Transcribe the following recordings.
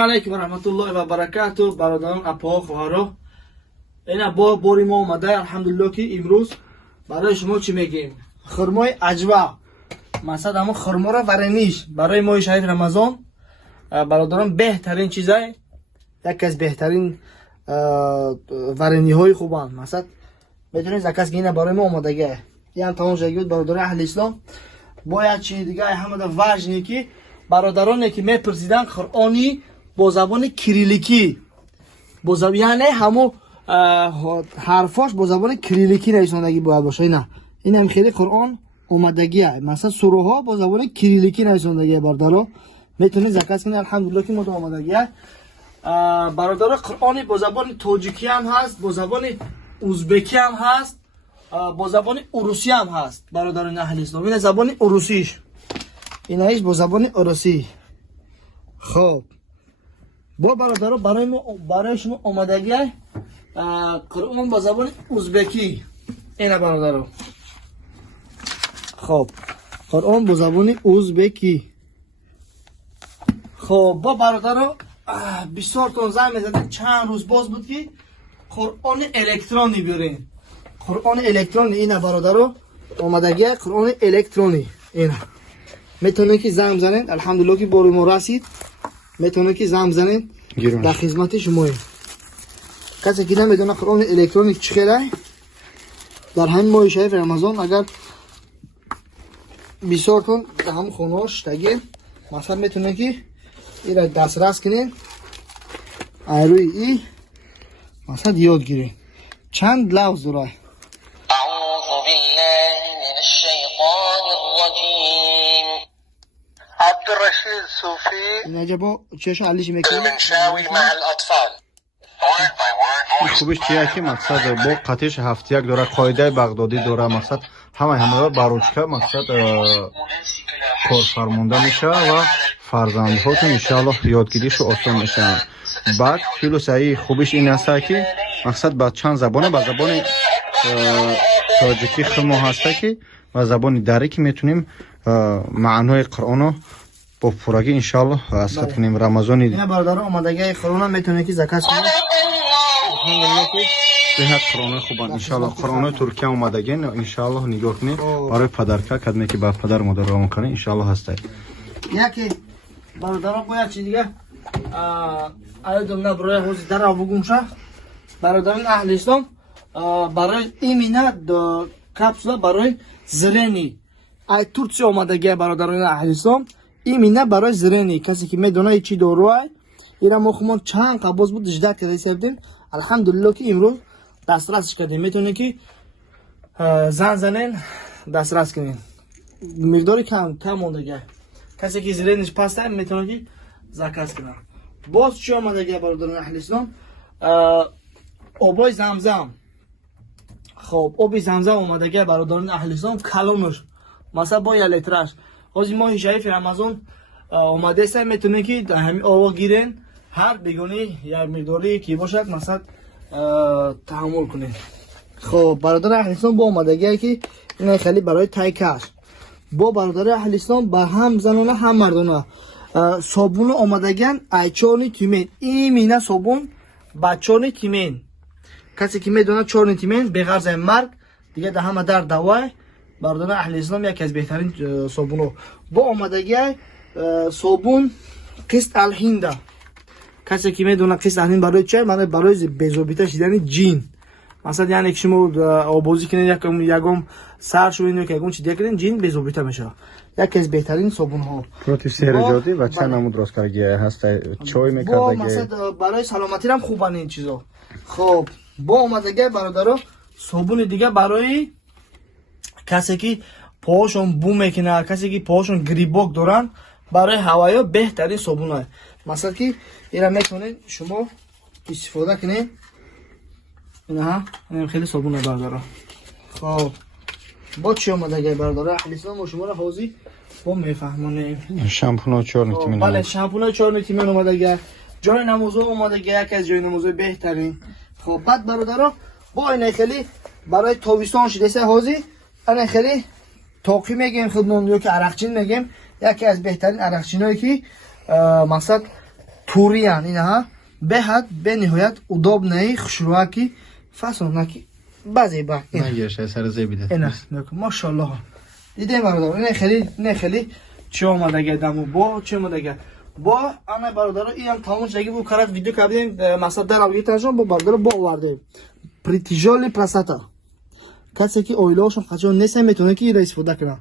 علیکم و رحمت الله و برکاته برادران اپا خواهرا. اینا با باری ما اومده الحمدلله که امروز برای شما چی میگیم؟ خرمای عجوه. مثلا اما خرما را ورنیش برای ما شهر رمضان برادران بهترین چیزای یکی از بهترین ورنی های خوبان. مثلا میتونید زکاس گینه برای ما اومدگه یعنی تمام جگید برادران اهل اسلام باید چی دیگه همه در وجنی که برادرانی که میپرسیدن قرآنی با زبان کریلیکی با زبان یعنی همو حرفاش با زبان کریلیکی نویسندگی باید باشه. نه این هم خیلی قرآن اومدگیه. مثلا سوره ها با زبان کریلیکی نویسندگی برادرها میتونید زکات کنید الحمدلله که متو اومدگیه. برادرها قرآنی با زبان تاجیکی هم هست، با زبان ازبکی هم هست، با زبان روسی هم هست. برادران اهل اسلام این زبان روسیش اینایش با زبان روسی. خب با برادرها برای شما اومدگی قرآن با زبان ازبکی اینا برادرها. خب قرآن با زبان ازبکی. خب با برادرها بسیار تون زنگ میزدن چند روز باز بود که قرآن الکترونی بیارین. قرآن الکترونی اینا برادرها اومدگی قرآن الکترونی اینا میتونید که زنگ بزنید الحمدلله که باری ما رسید. میتونید که زنگ بزنید در خدمت شما. کسی که نمیدونه قرآن الکترونیک چیه در همین ماه شهر رمضان اگر بسیار تون در هم خونهاش تگه مثلا میتونه که این را دسترس کنین روی ای مثلا یاد گیرین چند لفظ داره. اعوذ بالله من الشیطان الرجیم عبدالرشید صوفی این عجبا چشم علیش میکنه المنشاوی مع الاطفال. خوبش چیه که مقصد با قطعش هفت یک داره قاعده بغدادی داره مقصد همه باروچکا مقصد کار فرمونده میشه و فرزندهاتون انشاءالله یادگیریش آسان میشه. بعد خیلی صحیح خوبش این است که مقصد با چند زبانه با زبان تاجیکی خمو هسته که و زبان دری که میتونیم معنای قرآن با پورگی انشاءالله اسخط کنیم رمضانی. اینا برادران اومدگی قرآن میتونه که زکات کنه الحمدلله که بهت قرآن خوبان انشاءالله. قرآن ترکیه اومدگی انشاءالله نگاه کنید برای پدرکا کدمی که با پدر مادر رو میکنه انشاءالله هسته. یکی برادران باید چی دیگه ایدون نبروی حوزی در رو بگم شه برادران اهل اسلام برای ایمینه کپسولا برای زرینی ای ترکیه اومدگی برادران اهل اسلام ایمینه برای زرینی. کسی که میدونه چی داروی اینا مخمون چند قبض بود 18 کرده سردیم الحمدلله که امروز دسترسش کردیم. میتونه که زنین دسترس کنین مقداری کم موندگی. کسی که زرینش پسته میتونه که زکات کنه. باز چی اومدگی برادران اهل اسلام آبای زمزم. خب آبی زمزم اومدگی برادران اهل اسلام کلونش مثلا با 1 لیترش حاضی ماه شریف رمضان اومده است میتونه که در همین آوا گیرین هر بگونه یک مقداری که باشد مثلا تحمل کنین. خب برادر اهل اسلام با اومدگی که این خیلی برای تایکش با برادر اهل اسلام با هم زنانه هم مردانه صابون اومدگن ایچانی تیمین این مینه صابون بچانی تیمین. کسی که میدونه چون تیمین به غرض مرگ دیگه ده همه در دوای برادران اهل اسلام یکی از بهترین صابون با اومدگی صابون قسط الهنده. کسی که میدونه قسط الهند برای چه معنی برای بزوبیته شدن جین مثلا یعنی که شما آبازی کنین یکم سر شو اینو که یکم چی دیگه کنین جین بزوبیته میشه. یکی از بهترین صابون ها پروتی سرجادی و چند نمود راست کردگی هست چای میکردگی مثلا برای سلامتی هم خوبن این چیزا. خب با اومدگی برادرها صابون دیگه برای کسی که پاهاشون بو میکنه کسی که پاهاشون گریباک دارن برای هوایا بهترین صابون های مثلا که اینا میتونید شما استفاده کنید. اینا خیلی صابون های برادرها. خب با چی اومدگی برادرها اهل اسلام و شما را حوزی با میفهمونیم شامپونا 4 نیتیمین. بله شامپونا 4 نیتیمین اومدگی جای نمازو اومدگی یکی از جای نمازو بهترین. خب بعد برادرها با این خیلی برای تابستان شده حوزی این خیلی توقی میگیم خودمون یا که عرقچین میگیم یکی از بهترین عرقچینایی که مقصد پوریان اینها به حد به نهایت удобные хушруаки фасонаки базе ба نگیرش سر زیبیده اینا ماشاءالله دیدیم برادر این خیلی چی اومده دمو با چی اومده با انا برادر این تمام شگی بو کرد ویدیو کردیم مثلا در اولی تاجون با برادر با آورده پریتیژولی پلاستاتا کسی که اویلاشون خاطرشون نیست میتونه که را استفاده کنن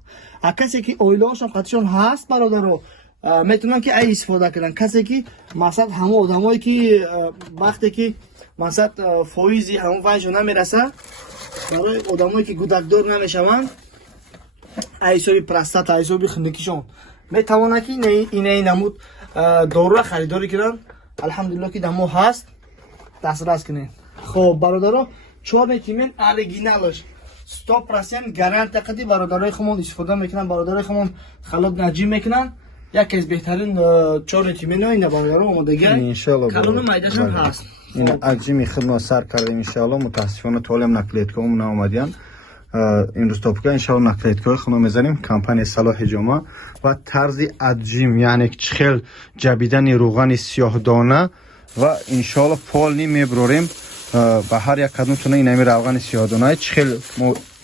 کسی که اویلاشون خاطرشون هست برادر رو میتونن که ای استفاده کنن کسی که مثلا همه آدمایی که وقتی که مثلا فویزی همون وجه نمیرسه برای آدمایی که گودکدار نمیشون ایسوی پلاستاتا ایسوی خندکیشون میتونه که این نمود دورو خریداری کنن الحمدلله که دمو هست دسترس کنین خب برادرها 4 نیتیمن اوریجینالش 100% گارانتی قدی برادرای خمون استفاده میکنن برادرای خمون خلط نجی میکنن یکی از بهترین 4 نیتیمن اینا برادرها اومدگی ان شاء الله کلون مایداشون هست این اجمی خدمت سر کردیم ان شاء الله متاسفانه طولم نقلیت کنم اومدین امروز توپکا ان شاء الله نقلیت کنم خونو میذاریم کمپانی صلاح جامع و طرز اجیم یعنی چخل جبیدن روغن سیاه دانه و ان شاء الله پول میبروریم به هر یک کدومتون این همین روغن سیاه دانه چخل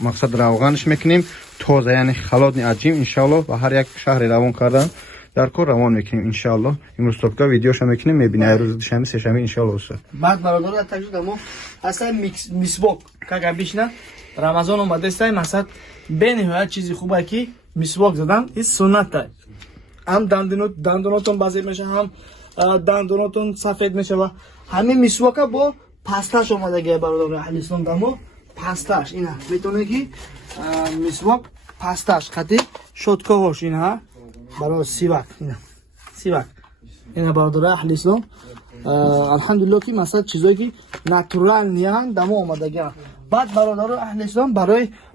مقصد روغنش میکنیم تازه یعنی خلط اجیم ان شاء الله به هر یک شهر روان کردن در کار روان میکنیم ان شاء الله امروز توپکا ویدیوش میکنیم میبینید روز دوشنبه سه شنبه ان شاء الله است بعد برادر تاجو دمو اصلا میسواک که بیشنا رمضان اومده است مثلا به نهایت چیزی خوبه که میسواک زدن این سنت هم دندوناتون بازی میشه هم دندوناتون سفید میشه و همین میسواک با پاستاش اومده گه برادر اهل اسلام دمو پاستاش اینا میتونه که میسواک پاستاش خاطر شوتکا هاش اینا برای سیواک اینا برادر اهل اسلام الحمدلله که مثلا چیزایی که ناتورال نیان دمو اومدگی بعد برادر اهل اسلام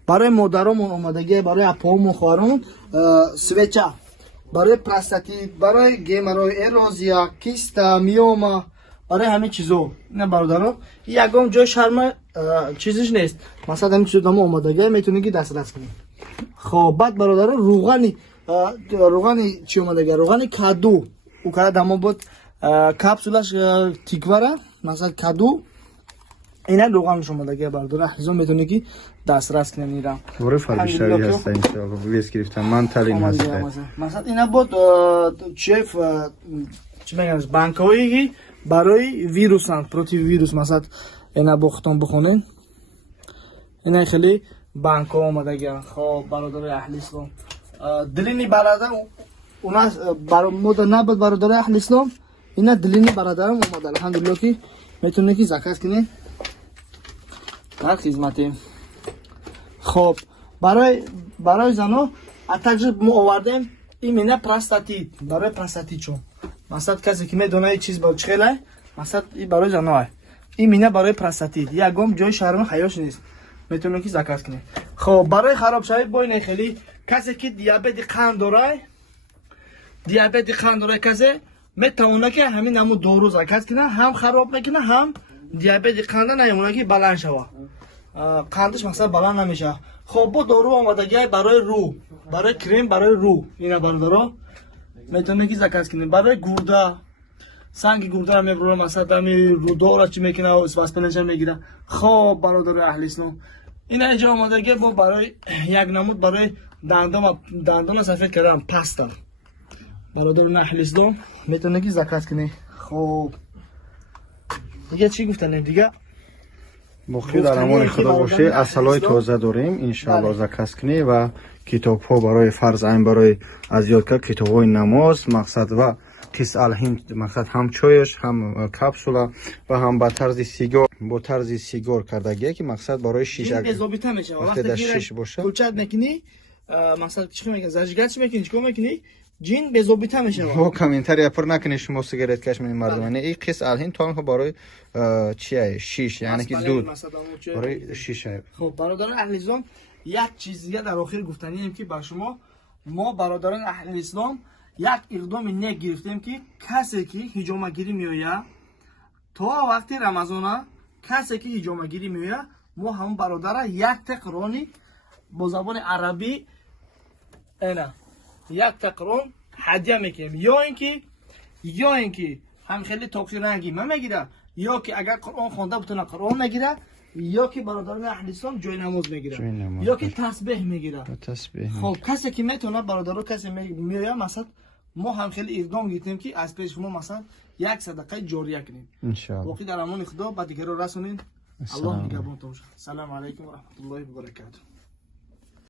برای مادرامون اومدگی برای اپامون خواهرامون سویچا برای پلاستیک برای گیمرای اروزیا کیستا میوما برای همه چیزو نه برادر یکم جای شرم چیزش نیست مثلا همین چیزا دمو اومدگی میتونی که دسترس کنی خب بعد برادر روغنی چی اومدگی روغنی کادو او کار دمو بود کپسولش تیکواره مثلا کادو اینا روغنش اومدگی برادر احزام میتونه که دسترس کنن اینا وره فرشتری هست ان شاء الله ویس گرفتم من تالین هست مثلا اینا بود چیف چی میگن بانکایی برای ویروسان پروتی ویروس مثلا اینا بختون بخونن اینا خیلی بانک اومدگی خب برادر اهل اسلام دلینی برادر اونا برای مود نبود برادر اهل اسلام اینا دلینی برادرم اومد الحمدلله که میتونه که زکات کنین در خدمتیم خب برای زنا اتاجب ما آوردیم این مینه پلاستیک برای پلاستیک چون مثلا کسی که میدونه چیز با چخله مثلا این برای زنا این مینه برای پلاستیک یکم جای شرم حیاش نیست میتونه که زکات کنه خب برای خراب شوی بوین خیلی کسی که دیابت قند داره کسی میتونه که همین همو دو روز زکات کنه هم خراب میکنه هم دیابت قند نمیمونه که بلند شوه قندش مثلا بلند نمیشه خب با دارو آمادگی برای رو برای کریم برای رو اینا برادرها میتونه که زکات کنه برای گرده سنگ گرده رو میبره مثلا رو دورا چی میکنه و اسپاسپلنش میگیره خب برادر اهل اسلام اینا اینجا آمادگی با برای یک نمود برای دندان سفید کردن پاستا برادر اهل اسلام میتونه که زکات کنه خب دیگه چی گفتن دیگه بخیر در امان خدا باشه اصلای تازه داریم ان شاء الله زکات کنی و کتاب ها برای فرض عین برای از یاد کرد کتاب های نماز مقصد و قص الهند مقصد هم چایش هم کپسولا و هم با طرز سیگار کردگی که مقصد برای شیشه به ضابطه میشه وقتی در شیشه باشه کلچت میکنی مثلا چی میگن زجگرچ میکنی چیکار میکنی جین به ضابطه میشه و کامنتاری اپر نکنی شما سیگارت کش می‌کنید مردمانه این قص الهند تا برای چیه شیشه یعنی که دود برای شیشه خب برادران اهل اسلام یک چیز دیگه در آخر گفتنی ام که با شما ما برادران اهل اسلام یک اقدام نیک گرفتیم که کسی که حجامه گیری میویه تا وقتی رمضان کسی که حجامه گیری میویه ما هم برادر یک تقرانی با زبان عربی اینا یک تقران هدیه میکنیم یا اینکه هم خیلی توقی رنگی من میگیره، یا که اگر قرآن خوانده بتونه قرآن میگیره، یا که برادران اهل اسلام جای نماز میگیره، یا که تسبیح میگیره. خب کسی که میتونه برادران کسی میگه مثلا ما هم خیلی اقدام گرفتیم که از پیش ما مثلا یک صدقه جاریه کنیم ان شاء الله. واقعا در امان خدا بعد دیگه رو رسونین. الله نگهبانتون باشه. سلام علیکم و رحمت الله و برکاته.